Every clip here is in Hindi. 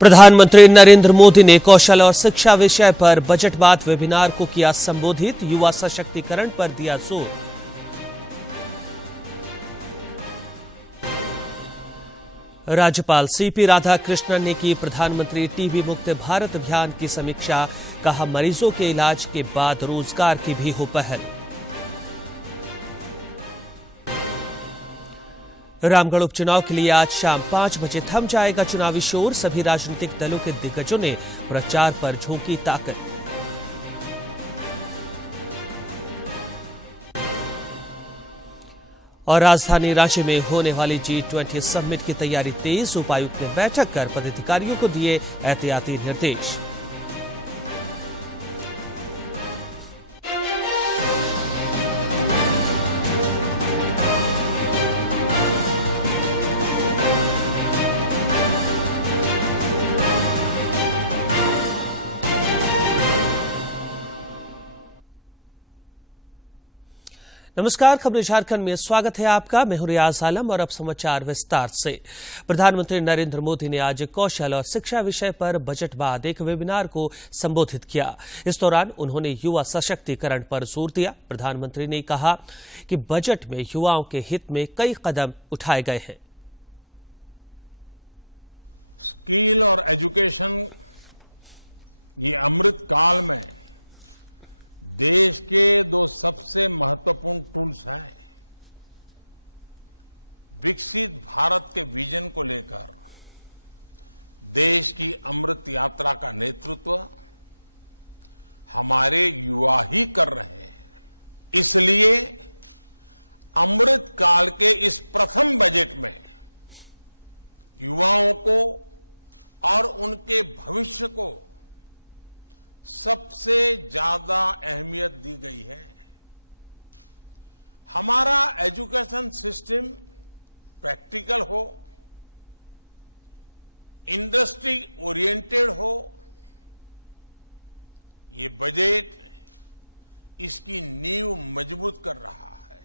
प्रधानमंत्री नरेंद्र मोदी ने कौशल और शिक्षा विषय पर बजट बाद वेबिनार को किया संबोधित, युवा सशक्तिकरण पर दिया जोर। राज्यपाल सीपी राधाकृष्णन ने की प्रधानमंत्री टीबी मुक्त भारत अभियान की समीक्षा, कहा मरीजों के इलाज के बाद रोजगार की भी हो पहल। रामगढ़ उपचुनाव के लिए आज शाम 5 बजे थम जाएगा चुनावी शोर, सभी राजनीतिक दलों के दिग्गजों ने प्रचार पर झोंकी ताकत। और राजधानी रांची में होने वाली G20 समिट की तैयारी तेज, उपायुक्त ने बैठक कर पदाधिकारियों को दिए एहतियाती निर्देश। नमस्कार, खबरें झारखंड में स्वागत है आपका। मैं हूं रियाज आलम और अब समाचार विस्तार से। प्रधानमंत्री नरेंद्र मोदी ने आज कौशल और शिक्षा विषय पर बजट बाद एक वेबिनार को संबोधित किया। इस दौरान उन्होंने युवा सशक्तिकरण पर जोर दिया। प्रधानमंत्री ने कहा कि बजट में युवाओं के हित में कई कदम उठाए गए हैं। स्किल और एजुकेशन ये अमृत काल में देश के दो सबसे महत्वपूर्ण टूल्स हैं। विकसित भारत के विजन को लेकर देश की अमृत यात्रा का नेतृत्व हमारे युवा ही कर रहे हैं। इसलिए अमृत काल के इस प्रथम बजट में युवाओं को और उनके भविष्य को सबसे ज्यादा अहमियत दी गई है। हमारा एजुकेशन सिस्टम प्रैक्टिकल हो, इंडस्ट्री ओरिएंटेड हो, ये बजट इसकी नींव मजबूत कर रहा है।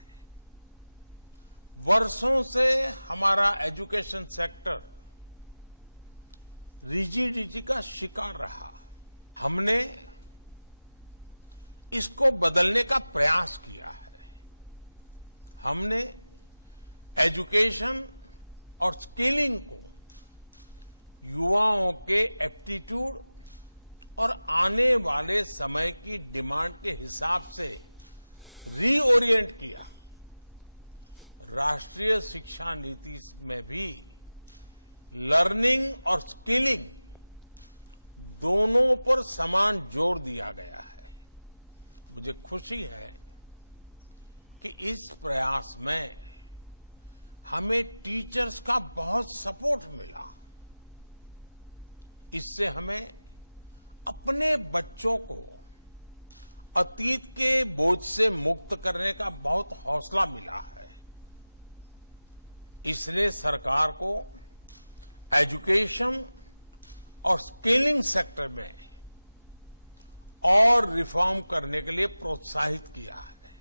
वर्षों से हमारा एजुकेशन सेक्टर रिजिडिटी का शिकार रहा। हमने इसको बदलने का प्रयास किया है। हमने एजुकेशन और स्किलिंग को युवाओं के एप्टीट्यूड और आने वाले समय की डिमांड के हिसाब से रीओरिएंट किया। राष्ट्रीय शिक्षा नीति में भी लर्निंग और स्किलिंग दोनों पर समान जोर दिया गया है। मुझे खुशी है कि इस प्रयास में हमें टीचर्स का बहुत सपोर्ट मिला। इससे हमें अपने बच्चों को अतीत के बोझ से मुक्त करने का बहुत हौसला मिला है। इसलिए सरकार को एजुकेशन और स्किलिंग सेक्टर में और रिफॉर्म करने के लिए प्रोत्साहित किया है।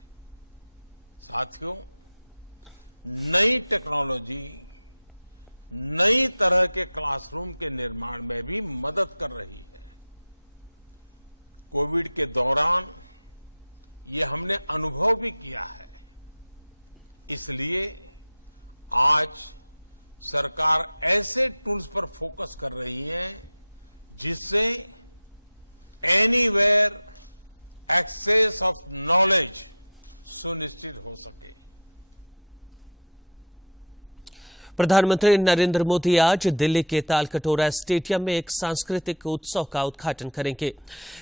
साथियों, नई टेक्नोलॉजी नई तरह के क्लासरूम के निर्माण में भी मदद कर रही है। कोविड के दौरान ये हमने अनुभव भी किया है। इसलिए आज सरकार ऐसे टूल्स पर फोकस कर रही है जिससे एनीवेयर एक्सेस ऑफ नॉलेज सुनिश्चित हो सके। प्रधानमंत्री नरेंद्र मोदी आज दिल्ली के तालकटोरा स्टेडियम में एक सांस्कृतिक उत्सव का उद्घाटन करेंगे।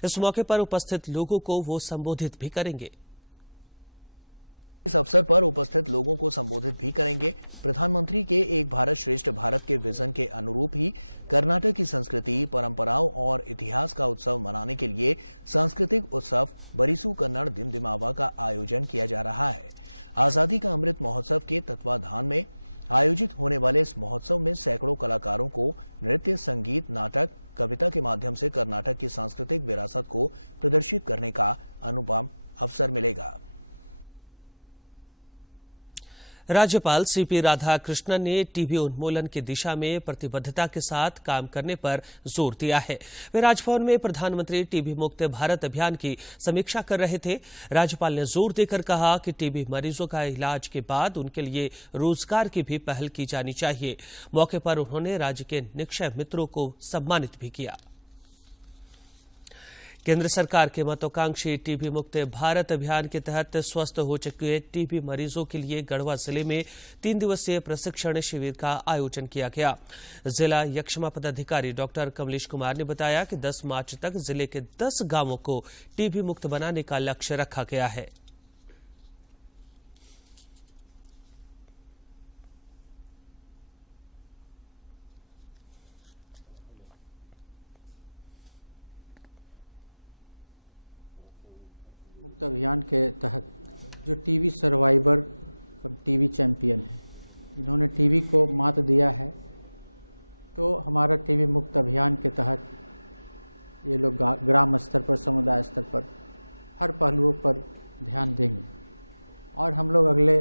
इस मौके पर उपस्थित लोगों को वो संबोधित भी करेंगे। इस अवसर पर उपस्थित लोगों को संबोधित भी करेंगे। प्रधानमंत्री के एक भारत श्रेष्ठ भारत के विजन के अनुरूप ही कर्नाटक की संस्कृति, परंपराओं और इतिहास का उत्सव मनाने के लिए सांस्कृतिक उत्सव बरिसु कन्नड़ दिमदिमावा का आयोजन किया जा रहा है। आजादी का अमृत महोत्सव के तत्वाधान में आयोजित होने वाले इस महोत्सव में सैकड़ों कलाकारों को नृत्य, संगीत, नाटक, कविता के माध्यम से कर्नाटक की सांस्कृतिक विरासत को प्रदर्शित करने का अनुपम अवसर मिलेगा। राज्यपाल सीपी राधाकृष्णन ने टीबी उन्मूलन की दिशा में प्रतिबद्धता के साथ काम करने पर जोर दिया है। वे राजभवन में प्रधानमंत्री टीबी मुक्त भारत अभियान की समीक्षा कर रहे थे। राज्यपाल ने जोर देकर कहा कि टीबी मरीजों का इलाज के बाद उनके लिए रोजगार की भी पहल की जानी चाहिए। मौके पर उन्होंने राज्य के निक्षय मित्रों को सम्मानित भी किया। केंद्र सरकार के महत्वाकांक्षी टीबी मुक्त भारत अभियान के तहत स्वस्थ हो चुके टीबी मरीजों के लिए गढ़वा जिले में 3 दिवसीय प्रशिक्षण शिविर का आयोजन किया गया। जिला यक्ष्मा पदाधिकारी डॉक्टर कमलेश कुमार ने बताया कि 10 मार्च तक जिले के 10 गांवों को टीबी मुक्त बनाने का लक्ष्य रखा गया है। मुक्त अभियान के तहत जो टीबी सर्वाइवर टीबी चैंपियन हैं, इन्होंने टीबी को मात दिया है, तो हमारा टीबी मुक्त अभियान के तहत ये लोग ग्राम स्तर पर, समुदाय स्तर पर हर पहलुओं पर ध्यान देंगे और हम लोग अगले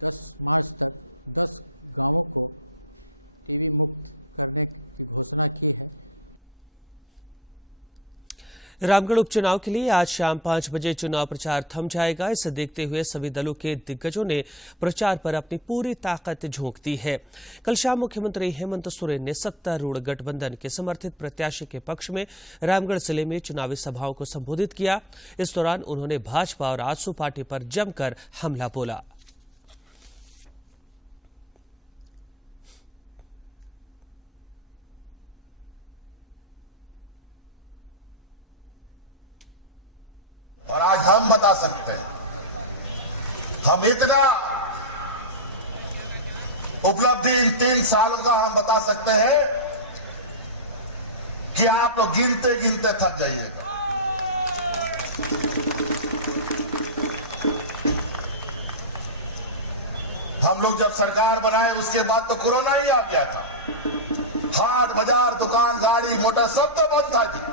10 मार्च तक 10 गांवों को टीबी मुक्त करने की घोषणा की है। रामगढ़ उपचुनाव के लिए आज शाम 5 बजे चुनाव प्रचार थम जाएगा। इसे देखते हुए सभी दलों के दिग्गजों ने प्रचार पर अपनी पूरी ताकत झोंक दी है। कल शाम मुख्यमंत्री हेमंत सोरेन ने सत्तारूढ़ गठबंधन के समर्थित प्रत्याशी के पक्ष में रामगढ़ जिले में चुनावी सभाओं को संबोधित किया। इस दौरान उन्होंने भाजपा और आजसू पार्टी पर जमकर हमला बोला। और आज हम बता सकते हैं, हम इतना उपलब्धि इन 3 सालों का हम बता सकते हैं कि आप लोग गिनते गिनते थक जाइएगा। हम लोग जब सरकार बनाए उसके बाद तो कोरोना ही आ गया था। हाट बाजार, दुकान, गाड़ी, मोटर सब तो बंद था जी।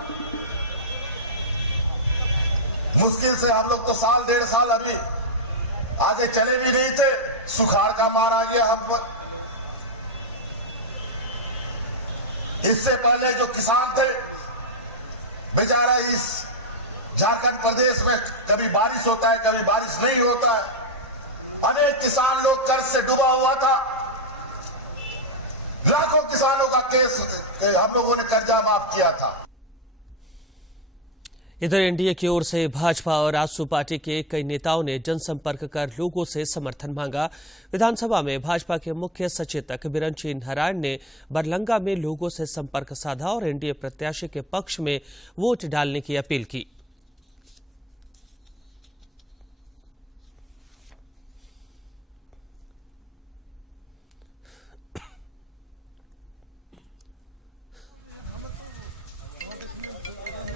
मुश्किल से हम लोग तो साल 1.5 साल अभी आगे चले भी नहीं थे, सुखाड़ का मार आ गया हम पर। इससे पहले जो किसान थे बेचारा, इस झारखंड प्रदेश में कभी बारिश होता है, कभी बारिश नहीं होता है। अनेक किसान लोग कर्ज से डूबा हुआ था। लाखों किसानों का केस हम लोगों ने कर्जा माफ किया था। इधर एनडीए की ओर से भाजपा और आजसू पार्टी के कई नेताओं ने जनसंपर्क कर लोगों से समर्थन मांगा। विधानसभा में भाजपा के मुख्य सचेतक बिरंची नारायण ने बरलंगा में लोगों से संपर्क साधा और एनडीए प्रत्याशी के पक्ष में वोट डालने की अपील की।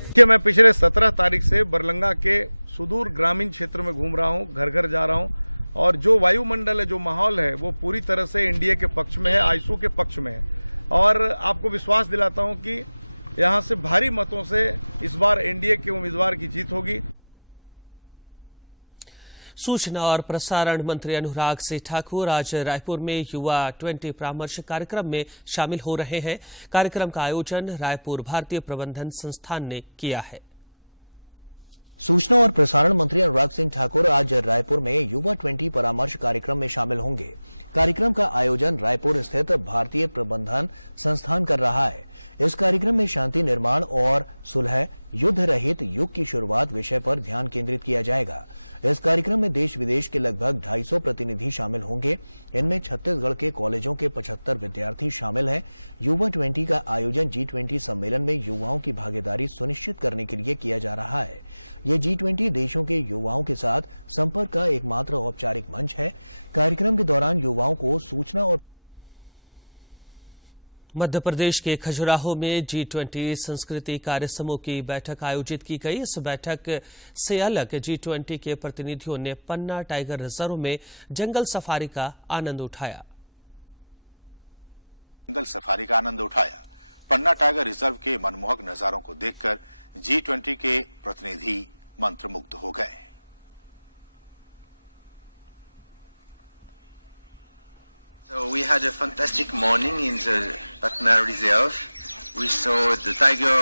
कि मैं पिछले 17 तारीख से बरलंगा के सुदूर ग्रामीण क्षेत्र में घूम रहा हूं, घर घर जा रहा हूं और जो वायुमंडल है, जो माहौल है, वो पूरी तरह से एनडीए के पक्ष में है, आजसू के पक्ष में है। और आपको विश्वास दिलाता हूं कि यहां से भारी मतों से इस बार एनडीए के उम्मीदवार की जीत होगी। सूचना और प्रसारण मंत्री अनुराग सिंह ठाकुर आज रायपुर में युवा 20 परामर्श कार्यक्रम में शामिल हो रहे हैं। कार्यक्रम का आयोजन रायपुर भारतीय प्रबंधन संस्थान ने किया है। सूचना और प्रसारण मंत्री अनुराग सिंह ठाकुर आज रायपुर में युवा 20 परामर्श कार्यक्रम में शामिल होंगे। कार्यक्रम का आयोजन रायपुर स्थित भारतीय प्रबंधन संस्थान कर रहा है। इस कार्यक्रम में शांति निर्माण और सुलह, युद्ध रहित युग की शुरुआत विषय पर ध्यान केंद्रित किया जाएगा। इस कार्यक्रम में देश विदेश के लगभग 250 प्रतिनिधि शामिल होंगे। इनमें छत्तीसगढ़ के कॉलेजों के 75 विद्यार्थी शामिल हैं। युवा 20 का आयोजन G20 सम्मेलन में युवाओं की भागीदारी सुनिश्चित करने के लिए किया जा रहा है। ये G20 देशों के युवाओं के साथ संपर्क का एकमात्र औपचारिक मंच है। कार्यक्रम के दौरान युवाओं को सूचना और मध्य प्रदेश के खजुराहो में G20 संस्कृति कार्य समूह की बैठक आयोजित की गई। इस बैठक से अलग G20 के प्रतिनिधियों ने पन्ना टाइगर रिजर्व में जंगल सफारी का आनंद उठाया। पन्ना टाइगर रिजर्व के मनमोहक नजारों को देखकर G20 के प्रतिनिधि मंत्रमुग्ध हो गए। we had a fantastic morning in the Patna Reserve. We saw the tiger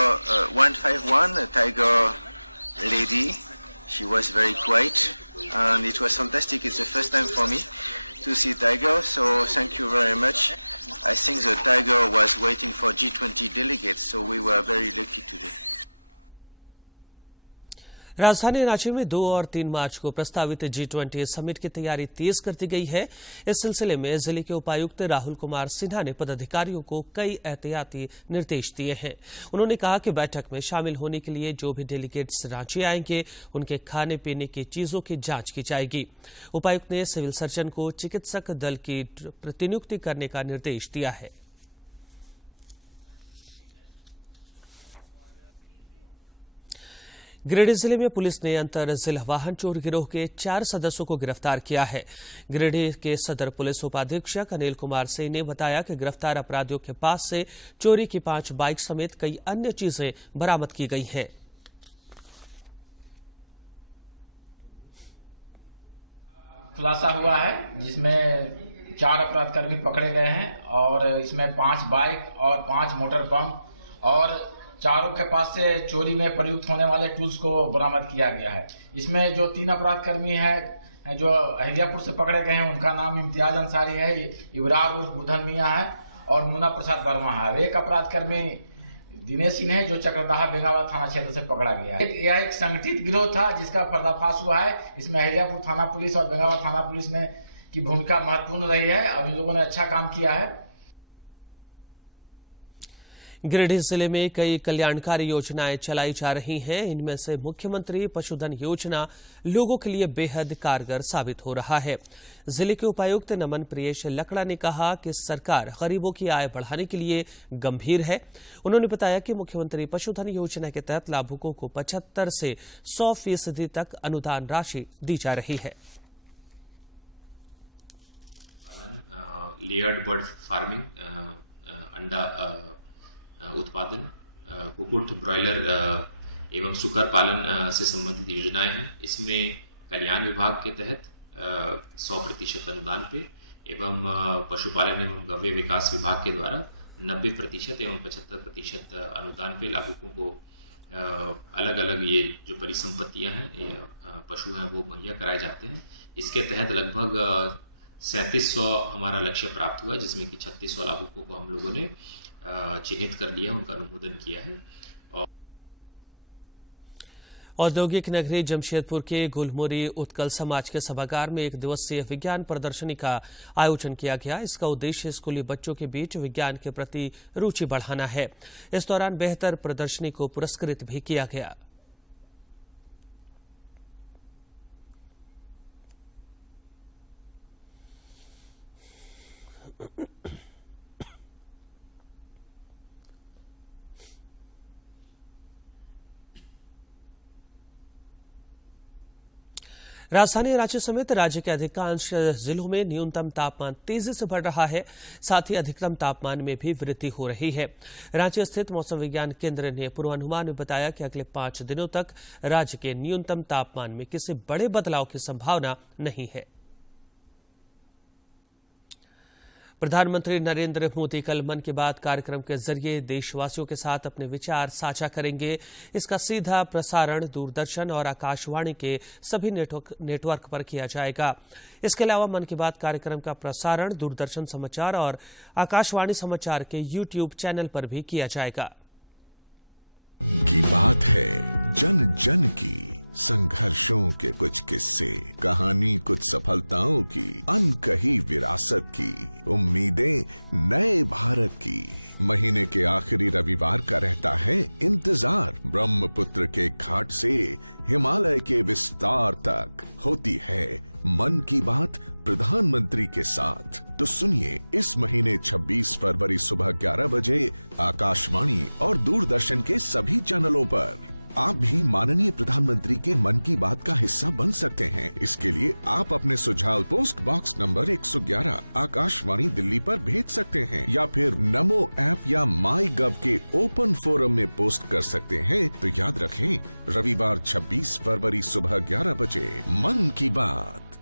151, a tiger lady. She was very quiet and it was fantastic. It's the first time for me to see tiger, so thank you very much. I think the tiger was waiting for G20 delegates, so we were very lucky today. राजधानी रांची में 2 और 3 मार्च को प्रस्तावित G20 समिट की तैयारी तेज कर दी गई है। इस सिलसिले में जिले के उपायुक्त राहुल कुमार सिन्हा ने पदाधिकारियों को कई एहतियाती निर्देश दिए हैं। उन्होंने कहा कि बैठक में शामिल होने के लिए जो भी डेलीगेट्स रांची आएंगे उनके खाने पीने की चीजों की जांच की जाएगी। उपायुक्त ने सिविल सर्जन को चिकित्सक दल की प्रतिनियुक्ति करने का निर्देश दिया है। गिरिडीह जिले में पुलिस ने अंतर जिला वाहन चोर गिरोह के 4 सदस्यों को गिरफ्तार किया है। गिरिडीह के सदर पुलिस उपाधीक्षक अनिल कुमार सिंह ने बताया कि गिरफ्तार अपराधियों के पास से चोरी की 5 बाइक समेत कई अन्य चीजें बरामद की गई हैं। खुलासा हुआ है जिसमें 4 अपराधकर्मी पकड़े गए हैं और इसमें 5 बाइक और 5 मोटर पंप और चारों के पास से चोरी में प्रयुक्त होने वाले टूल्स को बरामद किया गया है। इसमें जो 3 अपराधकर्मी हैं जो अहिल्यापुर से पकड़े गए हैं उनका नाम इम्तियाज अंसारी है, इब्रार उर्फ बुधन मियां है और मुन्ना प्रसाद वर्मा है। एक अपराधकर्मी दिनेश सिंह है जो चक्रदाहा बेंगावा थाना क्षेत्र से पकड़ा गया है। यह एक संगठित गिरोह था जिसका पर्दाफाश हुआ है। इसमें अहिल्यापुर थाना पुलिस और बेंगावा थाना पुलिस ने की भूमिका महत्वपूर्ण रही है और इन लोगों ने अच्छा काम किया है। गिरिडीह जिले में कई कल्याणकारी योजनाएं चलाई जा रही हैं। इनमें से मुख्यमंत्री पशुधन योजना लोगों के लिए बेहद कारगर साबित हो रहा है। जिले के उपायुक्त नमन प्रियेश लकड़ा ने कहा कि सरकार गरीबों की आय बढ़ाने के लिए गंभीर है। उन्होंने बताया कि मुख्यमंत्री पशुधन योजना के तहत लाभुकों को 75 से 100% तक अनुदान राशि दी जा रही है। लेयर्ड बर्ड फार्मिंग, अंडा उत्पादन, कुक्कुट, ब्रॉयलर एवं सुकर पालन से संबंधित योजनाएं हैं। इसमें कल्याण विभाग के तहत 100% अनुदान पे एवं पशुपालन एवं गव्य विकास विभाग के द्वारा 90% एवं 75% अनुदान पे लाभुकों को अलग अलग ये जो परिसंपत्तियां हैं, पशु हैं, वो मुहैया कराए जाते हैं। इसके तहत लगभग 3700 हमारा लक्ष्य प्राप्त हुआ, जिसमें कि 3600 लाभुकों को हम लोगों ने चिन्हित कर लिया, उनका अनुमोदन किया है। औद्योगिक नगरी जमशेदपुर के गुलमोरी उत्कल समाज के सभागार में 1 दिवसीय विज्ञान प्रदर्शनी का आयोजन किया गया। इसका उद्देश्य स्कूली बच्चों के बीच विज्ञान के प्रति रुचि बढ़ाना है। इस दौरान बेहतर प्रदर्शनी को पुरस्कृत भी किया गया। राजधानी रांची समेत राज्य के अधिकांश जिलों में न्यूनतम तापमान तेजी से बढ़ रहा है, साथ ही अधिकतम तापमान में भी वृद्धि हो रही है। रांची स्थित मौसम विज्ञान केंद्र ने पूर्वानुमान में बताया कि अगले 5 दिनों तक राज्य के न्यूनतम तापमान में किसी बड़े बदलाव की संभावना नहीं है। प्रधानमंत्री नरेंद्र मोदी कल मन की बात कार्यक्रम के जरिए देशवासियों के साथ अपने विचार साझा करेंगे। इसका सीधा प्रसारण दूरदर्शन और आकाशवाणी के सभी नेटवर्क पर किया जाएगा। इसके अलावा मन की बात कार्यक्रम का प्रसारण दूरदर्शन समाचार और आकाशवाणी समाचार के YouTube चैनल पर भी किया जाएगा। की बात है जन जन की, संघर्षों के कुछ किस्से, कहानी कुछ सफलताओं की, अनकही विरासत की, उम्मीदें नए भारत की। महीने के आखिरी रविवार का रहता है इंतजार। ब्रह्मपुत्र के घाट से हिमालय के विस्तार तक होती है मन की बात प्रधानमंत्री के साथ। तो सुनिए इस महीने 26 फरवरी सुबह 11 बजे आकाशवाणी और दूरदर्शन के सभी चैनलों पर। आप भी माननीय प्रधानमंत्री के मन की बात का हिस्सा बन सकते हैं। इसके लिए आप अपने सुझाव post box number 111 Akashvani Delhi पर भेज सकते हैं या फिर नमो ऐप या माई गव के ओपन फोरम में पोस्ट कर सकते हैं। तो याद रखें, रविवार 26 फरवरी सुबह 11 बजे मन की बात।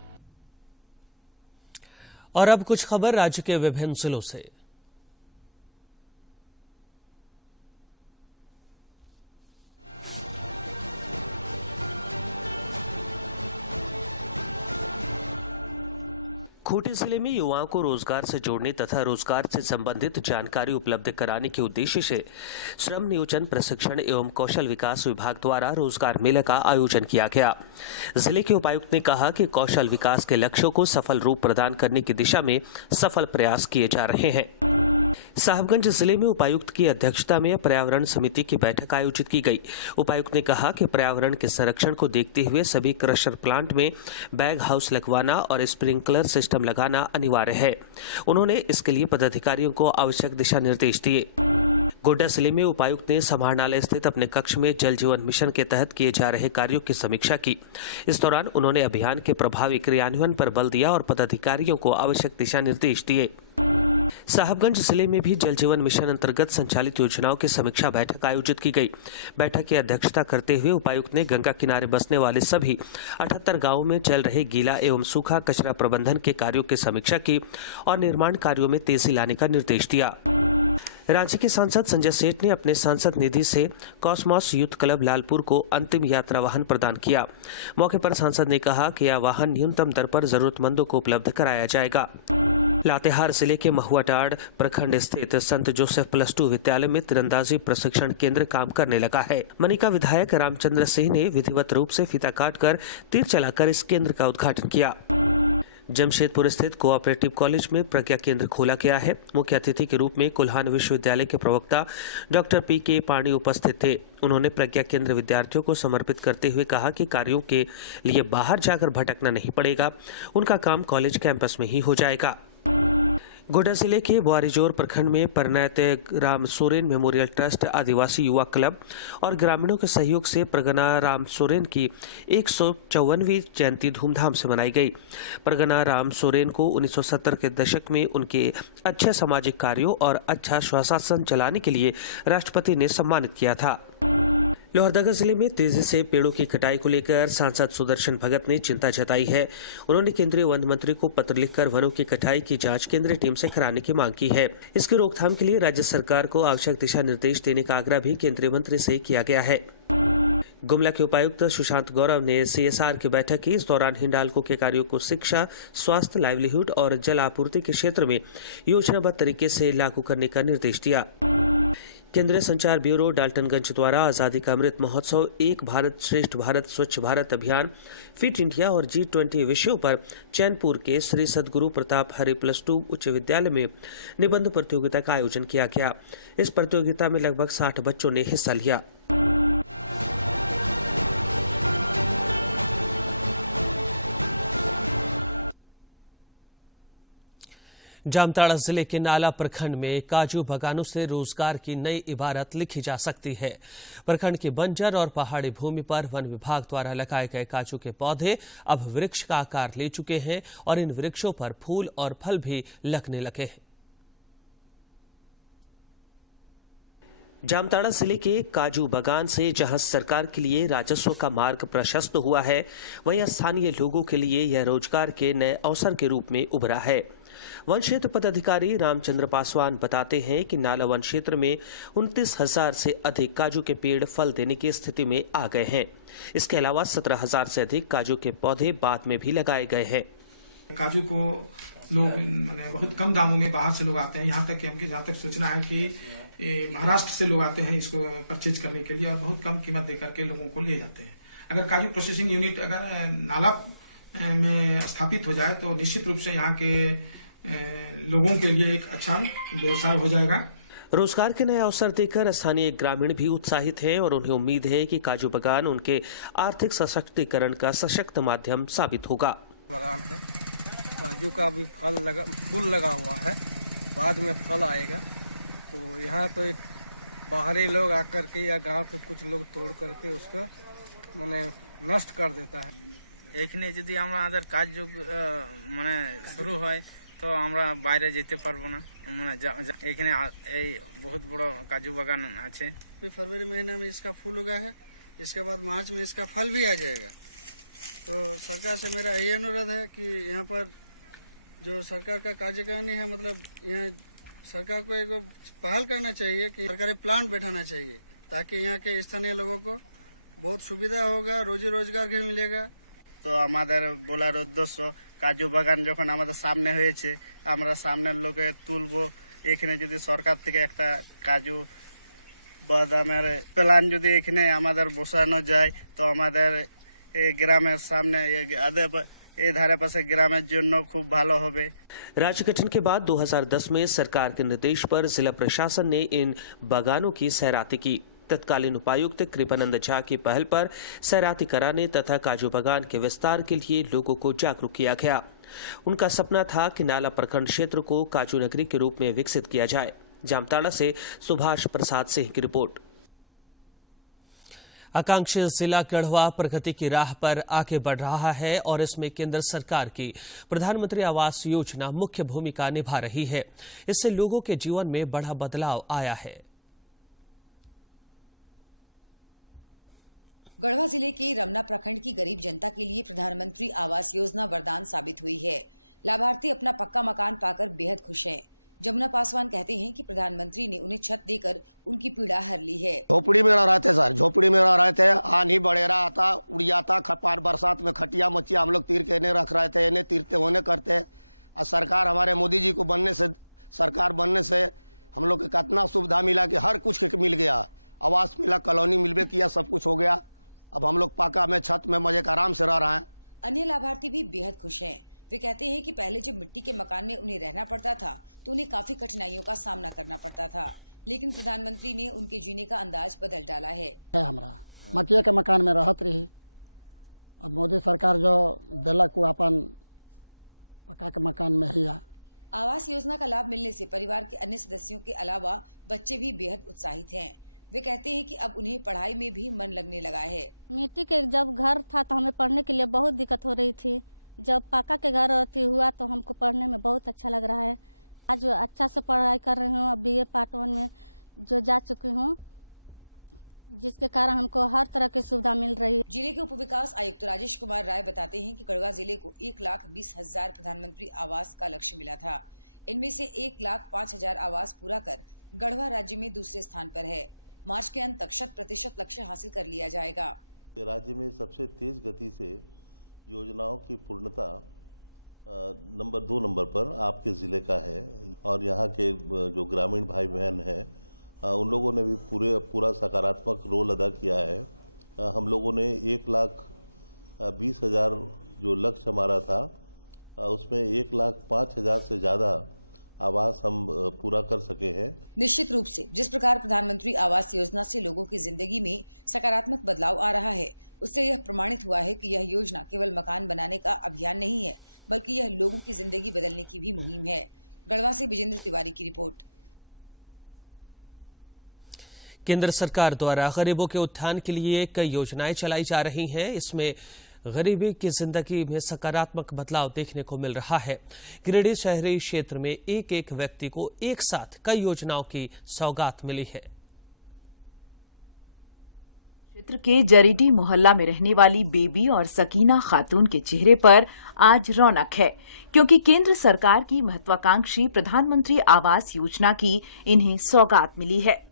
और अब कुछ खबर राज्य के विभिन्न जिलों से। खूंटी जिले में युवाओं को रोजगार से जोड़ने तथा रोजगार से संबंधित जानकारी उपलब्ध कराने के उद्देश्य से श्रम नियोजन प्रशिक्षण एवं कौशल विकास विभाग द्वारा रोजगार मेले का आयोजन किया गया। जिले के उपायुक्त ने कहा कि कौशल विकास के लक्ष्यों को सफल रूप प्रदान करने की दिशा में सफल प्रयास किए जा रहे हैं। साहिबगंज जिले में उपायुक्त की अध्यक्षता में पर्यावरण समिति की बैठक आयोजित की गई। उपायुक्त ने कहा कि पर्यावरण के संरक्षण को देखते हुए सभी क्रशर प्लांट में बैग हाउस लगवाना और स्प्रिंकलर सिस्टम लगाना अनिवार्य है। उन्होंने इसके लिए पदाधिकारियों को आवश्यक दिशा निर्देश दिए। गोड्डा जिले में उपायुक्त ने समाहरणालय स्थित अपने कक्ष में जल जीवन मिशन के तहत किए जा रहे कार्यों की समीक्षा की। इस दौरान उन्होंने अभियान के प्रभावी क्रियान्वयन पर बल दिया और पदाधिकारियों को आवश्यक दिशा निर्देश दिए। साहिबगंज जिले में भी जल जीवन मिशन अंतर्गत संचालित योजनाओं की समीक्षा बैठक आयोजित की गई। बैठक की अध्यक्षता करते हुए उपायुक्त ने गंगा किनारे बसने वाले सभी 78 गांवों में चल रहे गीला एवं सूखा कचरा प्रबंधन के कार्यों की समीक्षा की और निर्माण कार्यों में तेजी लाने का निर्देश दिया। रांची के सांसद संजय सेठ ने अपने सांसद निधि से कॉस्मॉस यूथ क्लब लालपुर को अंतिम यात्रा वाहन प्रदान किया। मौके पर सांसद ने कहा कि यह वाहन न्यूनतम दर पर जरूरतमंदों को उपलब्ध कराया जाएगा। लातेहार जिले के महुआटाड़ प्रखंड स्थित संत जोसेफ +2 विद्यालय में तीरंदाजी प्रशिक्षण केंद्र काम करने लगा है। मनिका विधायक रामचंद्र सिंह ने विधिवत रूप से फीता काटकर तीर चलाकर इस केंद्र का उद्घाटन किया। जमशेदपुर स्थित कोऑपरेटिव कॉलेज में प्रज्ञा केंद्र खोला गया है। मुख्य अतिथि के रूप में कुल्हान विश्वविद्यालय के प्रवक्ता डॉक्टर PK पाणी उपस्थित थे। उन्होंने प्रज्ञा केंद्र विद्यार्थियों को समर्पित करते हुए कहा कि कार्यों के लिए बाहर जाकर भटकना नहीं पड़ेगा, उनका काम कॉलेज कैंपस में ही हो जाएगा। गोड्डा जिले के बुआरीजोर प्रखंड में परिणत राम सोरेन मेमोरियल ट्रस्ट आदिवासी युवा क्लब और ग्रामीणों के सहयोग से परगना राम सोरेन की 154वीं जयंती धूमधाम से मनाई गई। परगना राम सोरेन को 1970 के दशक में उनके अच्छे सामाजिक कार्यों और अच्छा स्वशासन चलाने के लिए राष्ट्रपति ने सम्मानित किया था। लोहरदगा जिले में तेजी से पेड़ों की कटाई को लेकर सांसद सुदर्शन भगत ने चिंता जताई है। उन्होंने केंद्रीय वन मंत्री को पत्र लिखकर वनों की कटाई की जांच केंद्रीय टीम से कराने की मांग की है। इसकी रोकथाम के लिए राज्य सरकार को आवश्यक दिशा निर्देश देने का आग्रह भी केंद्रीय मंत्री से किया गया है। गुमला के उपायुक्त सुशांत गौरव ने CSR की बैठक की। इस दौरान हिंडाल्को के कार्यों को शिक्षा, स्वास्थ्य, लाइवलीहुड और जल आपूर्ति के क्षेत्र में योजनाबद्ध तरीके से लागू करने का निर्देश दिया। केंद्रीय संचार ब्यूरो डाल्टनगंज द्वारा आजादी का अमृत महोत्सव, एक भारत श्रेष्ठ भारत, स्वच्छ भारत अभियान, फिट इंडिया और G20 विषयों पर चैनपुर के श्री सदगुरु प्रताप हरि +2 उच्च विद्यालय में निबंध प्रतियोगिता का आयोजन किया गया। इस प्रतियोगिता में लगभग 60 बच्चों ने हिस्सा लिया। जामताड़ा जिले के नाला प्रखंड में काजू बागानों से रोजगार की नई इबारत लिखी जा सकती है। प्रखंड की बंजर और पहाड़ी भूमि पर वन विभाग द्वारा लगाए गए काजू के पौधे अब वृक्ष का आकार ले चुके हैं और इन वृक्षों पर फूल और फल भी लगने लगे हैं। जामताड़ा जिले के काजू बागान से जहां सरकार के लिए राजस्व का मार्ग प्रशस्त हुआ है, वहीं स्थानीय लोगों के लिए यह रोजगार के नए अवसर के रूप में उभरा है। वन क्षेत्र पदाधिकारी रामचंद्र पासवान बताते हैं कि नाला वन क्षेत्र में 29,000 से अधिक काजू के पेड़ फल देने की स्थिति में आ गए हैं। इसके अलावा 17,000 से अधिक काजू के पौधे बाद में भी लगाए गए हैं। काजू को लोग बहुत कम दामों में बाहर से लोग आते हैं। यहाँ तक कि हमकी जहाँ तक सूचना है कि महाराष्ट्र से लोग आते हैं इसको परचेज करने के लिए और बहुत कम कीमत देकर के लोगों को ले जाते हैं। अगर काजू प्रोसेसिंग यूनिट अगर नाला में स्थापित हो जाए तो निश्चित रूप से यहाँ के लोगों के लिए एक अच्छा व्यवसाय हो जाएगा। रोजगार के नए अवसर देकर स्थानीय ग्रामीण भी उत्साहित हैं और उन्हें उम्मीद है कि काजू बागान उनके आर्थिक सशक्तिकरण का सशक्त माध्यम साबित होगा। बागान है, काजू का भी फूल लगा हुआ है, बाद में फल आएगा। तो यहाँ तो बाहरी लोग आकर के या गांव के कुछ लोग तोड़ करके उसको माने नष्ट कर देता है। एखने যদি আমরা আমাদের কাজ মানে শুরু হয় তো আমরা বাইরে যেতে পারবো না। মানে এখানে এই बहुत बड़ा काजू बागान আছে। फरवरी महीने में इसका फूल उगा है, इसके बाद मार्च में इसका फल भी आ जाएगा। तो सरकार से मेरा यही अनुरोध है कि यहाँ पर जो सरकार का कार्यकारिणी है, मतलब यहाँ सरकार को एक पहल करना चाहिए कि सरकारी प्लांट बैठाना चाहिए, ताकि यहाँ के स्थानीय लोगों को बहुत सुविधा होगा, रोजी रोजगार भी मिलेगा। তো আমাদের বলার উদ্দেশ্য কাজু বাগান যখন আমাদের সামনে হয়েছে, আমরা সামনের লোকে তুলবো। এখানে যদি সরকার থেকে একটা কাজু বাদামের প্ল্যান যদি এখানে আমাদের বসানো যায়, তো আমাদের এই গ্রামের সামনে এই ধারে পাশে গ্রামের জন্য খুব ভালো হবে। राज्य गठन के बाद 2010 में सरकार के निर्देश पर जिला प्रशासन ने इन बागानों की सैराती की। तत्कालीन उपायुक्त कृपानंद झा की पहल पर सैराती कराने तथा काजू बागान के विस्तार के लिए लोगों को जागरूक किया गया। उनका सपना था कि नाला प्रखंड क्षेत्र को काजू नगरी के रूप में विकसित किया जाए। जामताड़ा से सुभाष प्रसाद सिंह की रिपोर्ट। आकांक्षी जिला गढ़वा प्रगति की राह पर आगे बढ़ रहा है और इसमें केंद्र सरकार की प्रधानमंत्री आवास योजना मुख्य भूमिका निभा रही है। इससे लोगों के जीवन में बड़ा बदलाव आया है। गढ़वा जिले के रमना प्रखंड की गरीब जनता के लिए प्रधानमंत्री आवास योजना वरदान साबित हुई है। लाभार्थी अपना पक्का मकान पाकर बेहद खुश हैं। जमुना पासवान कहते हैं कि प्रधानमंत्री ने उन्हें छत देकर उनकी पीड़ा हर ली है। झोपड़ी में रह रहे थे सर, झोपड़ी में रह रहे थे, आंधी बड़ेरा आता, उड़ जाता, खपार बरसात में खटिया मचिया हम लोग तीर के इन्हें रख रहे थे, इन्हें तीरते होने करते। और सरकार हमारे मोदी जी को सरकार बनने से हम लोग को कितना सुविधा मिला कि हर कुछ मिल गया, आवास मिला, कॉलोनी मिलबे किया, सब कुछ हो गया। अब हम लोग पाका में छत में मजे का आराम से रह रहे हैं। अन्य लाभार्थी भी बेहद खुश हैं। वे कहते हैं कि पहले जब मिट्टी के मकान में उन्हें रहना पड़ता था तो उन्हें काफी कठिनाइयों का सामना करना पड़ता था, लेकिन प्रधानमंत्री ने उनके जीने का अंदाज बदल डाला है। हमरा मटिया के मकान में रहत रही, अब मोदी सरकार जो दिलक को अपन पक्का के मकान में ही आवास योजना का लाभ मिलने से परिवार के अन्य सदस्यों के अलावा बच्चे भी बेहद उत्साहित हैं। वे कहते हैं कि अब उन्हें पढ़ाई में भी मन लगने लगा है। मिट्टी के जब घर था तो हमें पढ़ने के लिए बहुत दिक्कत हो रही थी। जब पक्का के घर हुआ तो हमको पढ़ने में बहुत अच्छा लग रहा है। आज अच्छा से पढ़ाई कर रही हूँ। अब BA पार्ट 1 में जो जा चुकी हूँ, जिसके कारण हमको हर तरह की सुविधा मिल रही है। जिले के उप विकास आयुक्त राजेश कुमार राय बताते हैं कि गढ़वा जिले को 1,20,000 प्रधानमंत्री आवास का लक्ष्य मिला था। इनमें से 1,05,000 आवास पूरा कर गढ़वा राज्य में दूसरे स्थान पर है। मार्च के अंत तक 100% लक्ष्य हासिल कर लिया जाएगा। राज्य में सबसे तेज गति से योजनाओं की पूर्णता नंबर 2 नंबर पर आपके ज़िले का है और यहाँ के जो ग्रामीण भाई बहन हैं उन लोगों ने भी पूरा सकारात्मक रोल अदा किया है। हम लोगों ने 1,20,000 जो लक्ष्य हमारा था उसमें 1,05,000 से ज़्यादा आवास हम पूरा कर सके हैं। निश्चित रूप से जिस प्रकार प्रधानमंत्री आवास योजना से लोगों की जिंदगी में सकारात्मक बदलाव आ रहा है, उससे यह प्रमाणित हुआ है कि यह योजना केवल मकान बनाने का अभियान नहीं है, बल्कि यह लोगों की जिंदगी बदलने की भी मुहिम है। गढ़वा से विजेंद्र तिवारी की रिपोर्ट। केंद्र सरकार द्वारा गरीबों के उत्थान के लिए कई योजनाएं चलाई जा रही हैं। इसमें गरीबी की जिंदगी में सकारात्मक बदलाव देखने को मिल रहा है। गिरिडीह शहरी क्षेत्र में एक व्यक्ति को एक साथ कई योजनाओं की सौगात मिली है। क्षेत्र के जरीडी मोहल्ला में रहने वाली बेबी और सकीना खातून के चेहरे पर आज रौनक है, क्योंकि केंद्र सरकार की महत्वाकांक्षी प्रधानमंत्री आवास योजना की इन्हें सौगात मिली है।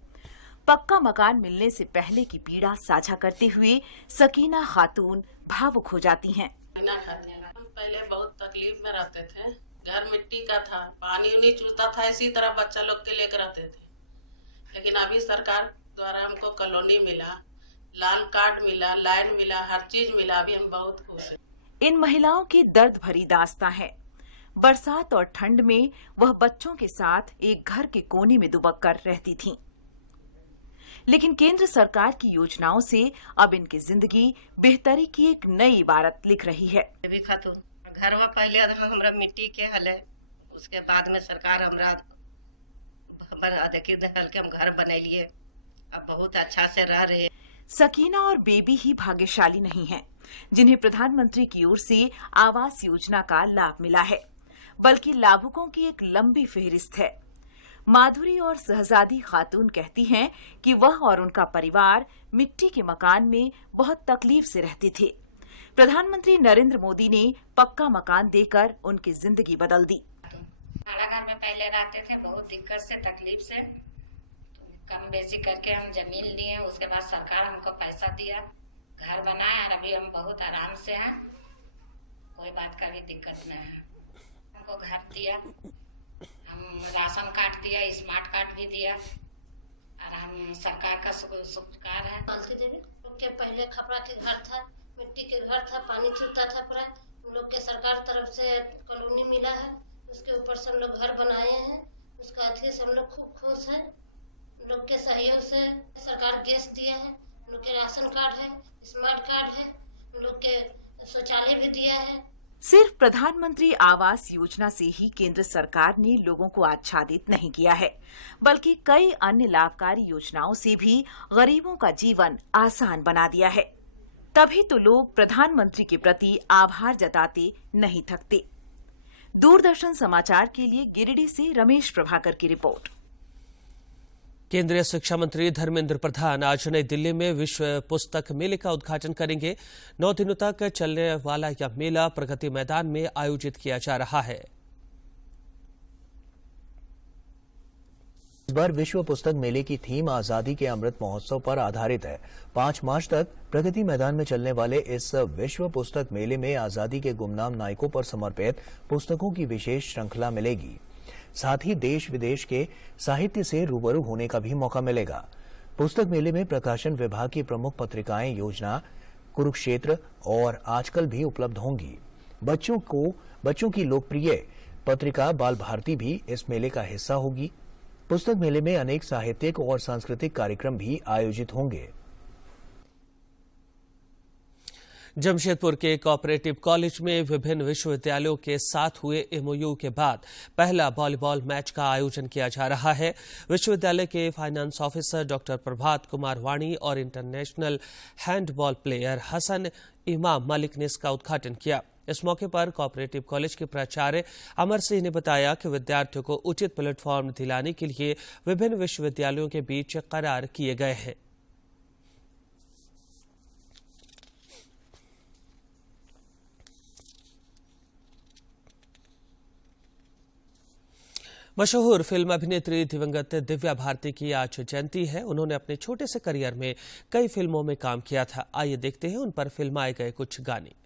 पक्का मकान मिलने से पहले की पीड़ा साझा करते हुए सकीना खातून भावुक हो जाती हैं। पहले बहुत तकलीफ में रहते थे, घर मिट्टी का था, पानी उन्हीं चूसता था, इसी तरह बच्चा लोग के लेकर रहते थे। लेकिन अभी सरकार द्वारा हमको कॉलोनी मिला, लाल कार्ड मिला, लाइन मिला, हर चीज मिला। अभी हम बहुत खुश हैं। इन महिलाओं की दर्द भरी दास्तां है। बरसात और ठंड में वह बच्चों के साथ एक घर के कोने में दुबक कर रहती थीं। लेकिन केंद्र सरकार की योजनाओं से अब इनकी जिंदगी बेहतरी की एक नई इबारत लिख रही है। खातून घरवा पहले हमरा मिट्टी के हले, उसके बाद में सरकार हमरा के हम घर बना लिए, अब बहुत अच्छा से रह रहे। सकीना और बेबी ही भाग्यशाली नहीं हैं, जिन्हें प्रधानमंत्री की ओर से आवास योजना का लाभ मिला है, बल्कि लाभुकों की एक लंबी फेहरिस्त है। माधुरी और सहजादी खातून कहती हैं कि वह और उनका परिवार मिट्टी के मकान में बहुत तकलीफ से रहते थे। प्रधानमंत्री नरेंद्र मोदी ने पक्का मकान देकर उनकी जिंदगी बदल दी। भाड़ा घर में पहले रहते थे, बहुत दिक्कत से तकलीफ से कम बेसी करके हम जमीन लिए। उसके बाद सरकार हमको पैसा दिया, घर बनाया और अभी हम बहुत आराम से हैं, कोई बात का भी दिक्कत नहीं है। हमको घर दिया, हम राशन कार्ड दिया, स्मार्ट कार्ड भी दिया और हम सरकार का शुक्रगुजार है। मालती देवी के पहले खपड़ा के घर था, मिट्टी के घर था, पानी छूता था पूरा। हम लोग के सरकार तरफ से कॉलोनी मिला है, उसके ऊपर से हम लोग घर बनाए हैं। उसका अथी से हम लोग खूब खुश हैं। हम लोग के सहयोग से सरकार गैस दिया है, हम लोग के राशन कार्ड है, स्मार्ट कार्ड है, हम लोग के शौचालय भी दिया है। सिर्फ प्रधानमंत्री आवास योजना से ही केंद्र सरकार ने लोगों को आच्छादित नहीं किया है, बल्कि कई अन्य लाभकारी योजनाओं से भी गरीबों का जीवन आसान बना दिया है। तभी तो लोग प्रधानमंत्री के प्रति आभार जताते नहीं थकते। दूरदर्शन समाचार के लिए गिरिडीह से रमेश प्रभाकर की रिपोर्ट। केंद्रीय शिक्षा मंत्री धर्मेंद्र प्रधान आज नई दिल्ली में विश्व पुस्तक मेले का उद्घाटन करेंगे। 9 दिनों तक चलने वाला यह मेला प्रगति मैदान में आयोजित किया जा रहा है। इस बार विश्व पुस्तक मेले की थीम आजादी के अमृत महोत्सव पर आधारित है। 5 मार्च तक प्रगति मैदान में चलने वाले इस विश्व पुस्तक मेले में आजादी के गुमनाम नायकों पर समर्पित पुस्तकों की विशेष श्रृंखला मिलेगी। साथ ही देश विदेश के साहित्य से रूबरू होने का भी मौका मिलेगा। पुस्तक मेले में प्रकाशन विभाग की प्रमुख पत्रिकाएं योजना, कुरुक्षेत्र और आजकल भी उपलब्ध होंगी। बच्चों की लोकप्रिय पत्रिका बाल भारती भी इस मेले का हिस्सा होगी। पुस्तक मेले में अनेक साहित्यिक और सांस्कृतिक कार्यक्रम भी आयोजित होंगे। जमशेदपुर के कोऑपरेटिव कॉलेज में विभिन्न विश्वविद्यालयों के साथ हुए एमओयू के बाद पहला वॉलीबॉल मैच का आयोजन किया जा रहा है। विश्वविद्यालय के finance officer doctor Prabhat Kumar वाणी और इंटरनेशनल हैंडबॉल प्लेयर हसन इमाम मलिक ने इसका उद्घाटन किया। इस मौके पर कोऑपरेटिव कॉलेज के प्राचार्य अमर सिंह ने बताया कि विद्यार्थियों को उचित प्लेटफॉर्म दिलाने के लिए विभिन्न विश्वविद्यालयों के बीच करार किए गए हैं। मशहूर फिल्म अभिनेत्री दिवंगत दिव्या भारती की आज जयंती है। उन्होंने अपने छोटे से करियर में कई फिल्मों में काम किया था। आइए देखते हैं उन पर फिल्माए गए कुछ गाने।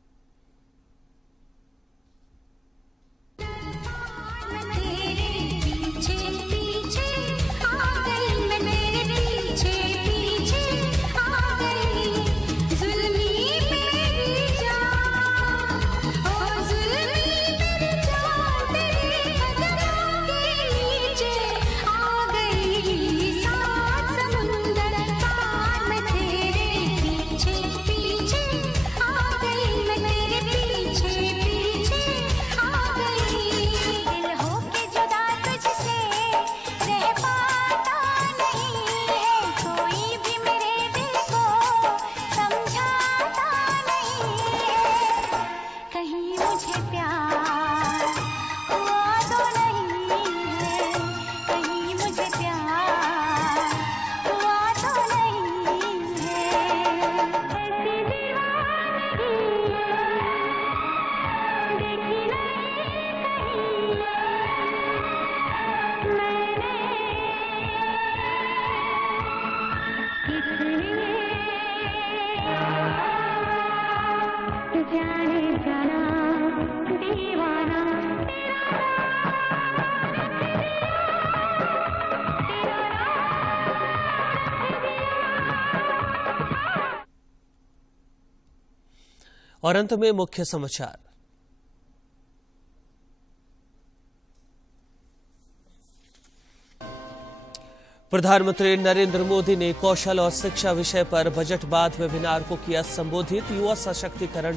और अंत में मुख्य समाचार। प्रधानमंत्री नरेंद्र मोदी ने कौशल और शिक्षा विषय पर बजट बाद वेबिनार को किया संबोधित। युवा सशक्तिकरण